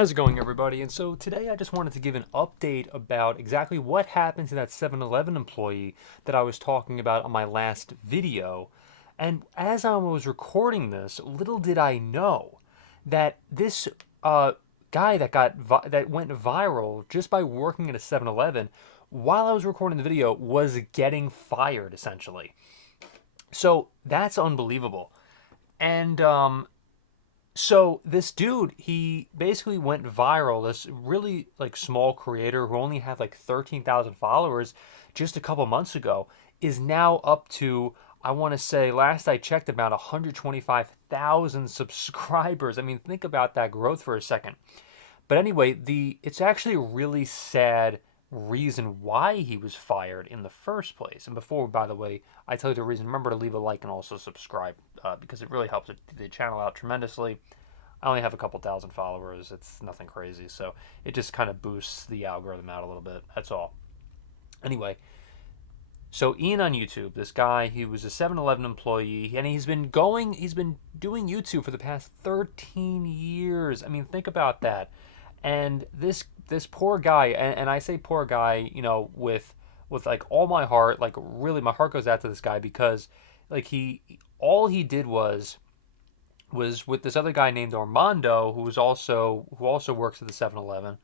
How's it going, everybody? And so today I just wanted to give an update about exactly what happened to that 7-Eleven employee that I was talking about on my last video. And as I was recording this, little did I know that this guy that went viral just by working at a 7-Eleven while I was recording the video was getting fired, essentially. So that's unbelievable. And so this dude, he basically went viral. This really like small creator who only had like 13,000 followers just a couple months ago is now up to, I want to say, last I checked, about 125,000 subscribers. I mean, think about that growth for a second. But anyway, the it's actually a really sad reason why he was fired in the first place. And before, by the way, I tell you the reason, remember to leave a like and also subscribe because it really helps the channel out tremendously. I only have a couple thousand followers. It's nothing crazy. So it just kind of boosts the algorithm out a little bit. That's all. Anyway, so Ian on YouTube, this guy, he was a 7-Eleven employee, and he's been doing YouTube for the past 13 years. I mean, think about that. And this poor guy, and I say poor guy, with like all my heart, like really my heart goes out to this guy because like all he did was with this other guy named Armando who also works at the 7-Eleven,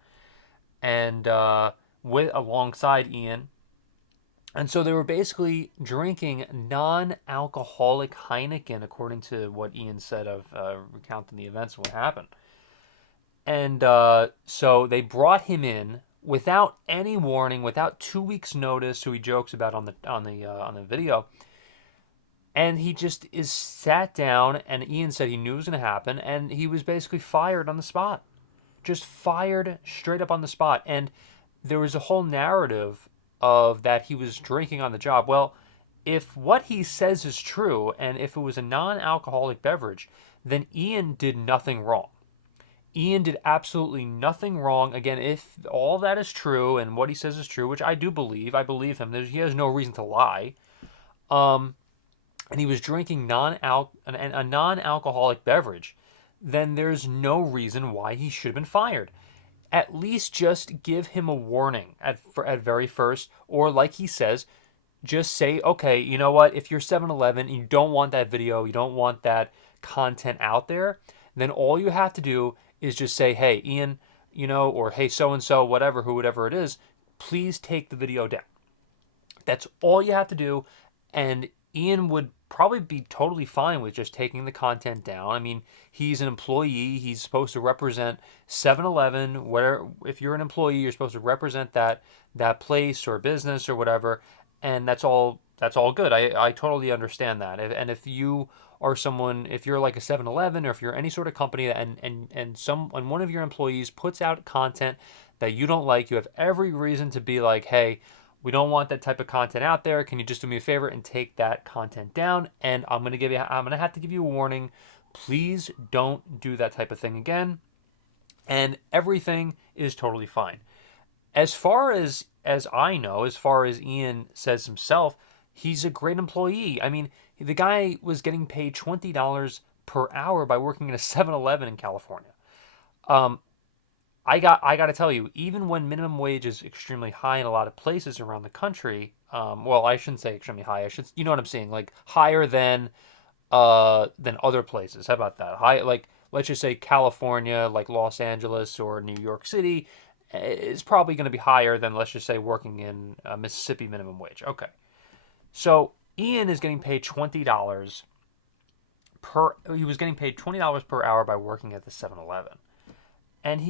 and with alongside Ian. And so they were basically drinking non-alcoholic Heineken, according to what Ian said of recounting the events of what happened. And so they brought him in without any warning, without 2 weeks' notice, who he jokes about on the video. And he just is sat down, and Ian said he knew it was going to happen, and he was basically fired on the spot, just fired straight up on the spot. And there was a whole narrative of that he was drinking on the job. Well, if what he says is true, and if it was a non-alcoholic beverage, then Ian did nothing wrong. Ian did absolutely nothing wrong. Again, if all that is true and what he says is true, which I do believe, I believe him. He has no reason to lie. And he was drinking a non-alcoholic beverage, then there's no reason why he should have been fired. At least just give him a warning at very first, or like he says, just say, okay, you know what? If you're 7-Eleven and you don't want that video, you don't want that content out there, then all you have to do is just say, hey, Ian, or hey, so-and-so, whoever it is, please take the video down. That's all you have to do, and Ian would probably be totally fine with just taking the content down. I mean, he's an employee. He's supposed to represent 7-Eleven. Where if you're an employee, you're supposed to represent that place or business or whatever, and that's all good. I totally understand that. And if you are someone, if you're like a 7-Eleven or if you're any sort of company and one of your employees puts out content that you don't like, you have every reason to be like, hey, we don't want that type of content out there. Can you just do me a favor and take that content down? And I'm gonna have to give you a warning. Please don't do that type of thing again. And everything is totally fine. As far as I know, as far as Ian says himself, he's a great employee. I mean, the guy was getting paid $20 per hour by working at a 7-Eleven in California. I got to tell you, even when minimum wage is extremely high in a lot of places around the country, well, I shouldn't say extremely high. You know what I'm saying, like higher than other places. How about that? High, like let's just say California, like Los Angeles or New York City, is probably going to be higher than, let's just say, working in Mississippi minimum wage. Okay, so Ian is getting paid $20 per. He was getting paid $20 per hour by working at the 7-Eleven, and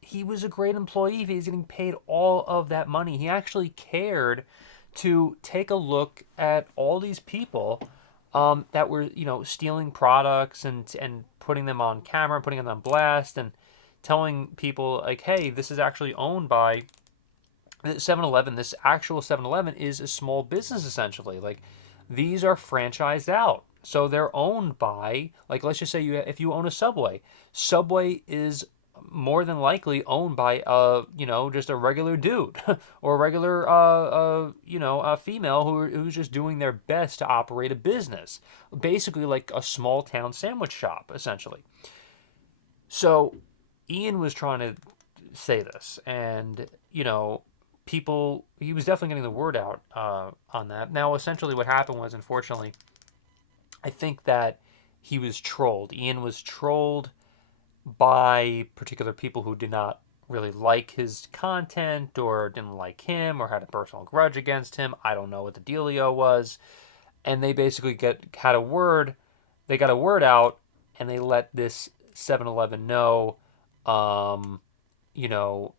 he was a great employee. He's getting paid all of that money. He actually cared to take a look at all these people that were, stealing products and putting them on camera, putting them on blast, and telling people like, hey, this is actually owned by 7-Eleven. This actual 7-Eleven is a small business, essentially. Like, these are franchised out. So they're owned by, like, let's just say if you own a Subway is more than likely owned by just a regular dude or a regular a female who's just doing their best to operate a business, basically like a small town sandwich shop, essentially. So Ian was trying to say this, and people, he was definitely getting the word out on that. Now, essentially, what happened was, unfortunately, I think that he was trolled. Ian was trolled by particular people who did not really like his content or didn't like him or had a personal grudge against him. I don't know what the dealio was. And they basically had a word, they got a word out, and they let this 7-Eleven know, um, you know,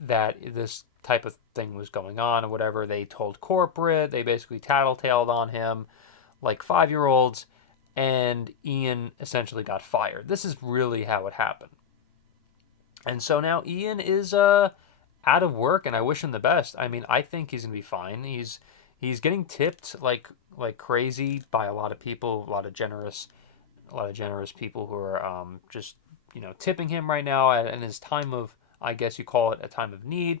that this type of thing was going on or whatever. They told corporate, they basically tattletaled on him like 5 year olds, and Ian essentially got fired. This is really how it happened. And so now Ian is out of work, and I wish him the best. I mean, I think he's gonna be fine. He's getting tipped like crazy by a lot of people, a lot of generous people who are just tipping him right now in his time of, I guess you call it, a time of need.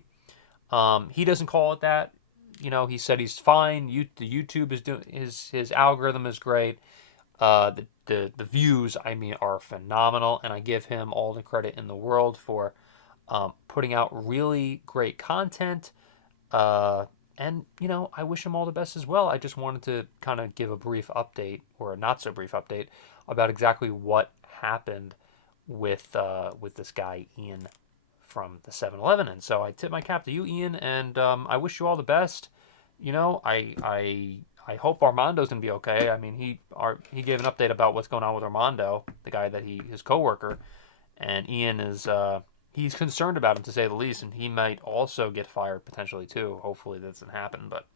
He doesn't call it that. He said he's fine. The YouTube is doing his algorithm is great. The views, I mean, are phenomenal, and I give him all the credit in the world for putting out really great content. And I wish him all the best as well. I just wanted to kind of give a brief update, or a not so brief update, about exactly what happened with this guy Ian from the 7-Eleven. And so I tip my cap to you, Ian, and I wish you all the best. I hope Armando's gonna be okay. I mean, he gave an update about what's going on with Armando, the guy that his coworker, and Ian is he's concerned about him, to say the least, and he might also get fired potentially too. Hopefully that doesn't happen, but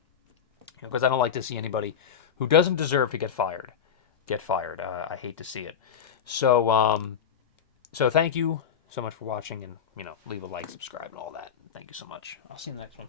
because I don't like to see anybody who doesn't deserve to get fired get fired. I hate to see it. So so thank you so much for watching, and leave a like, subscribe, and all that. Thank you so much. I'll see you in the next one.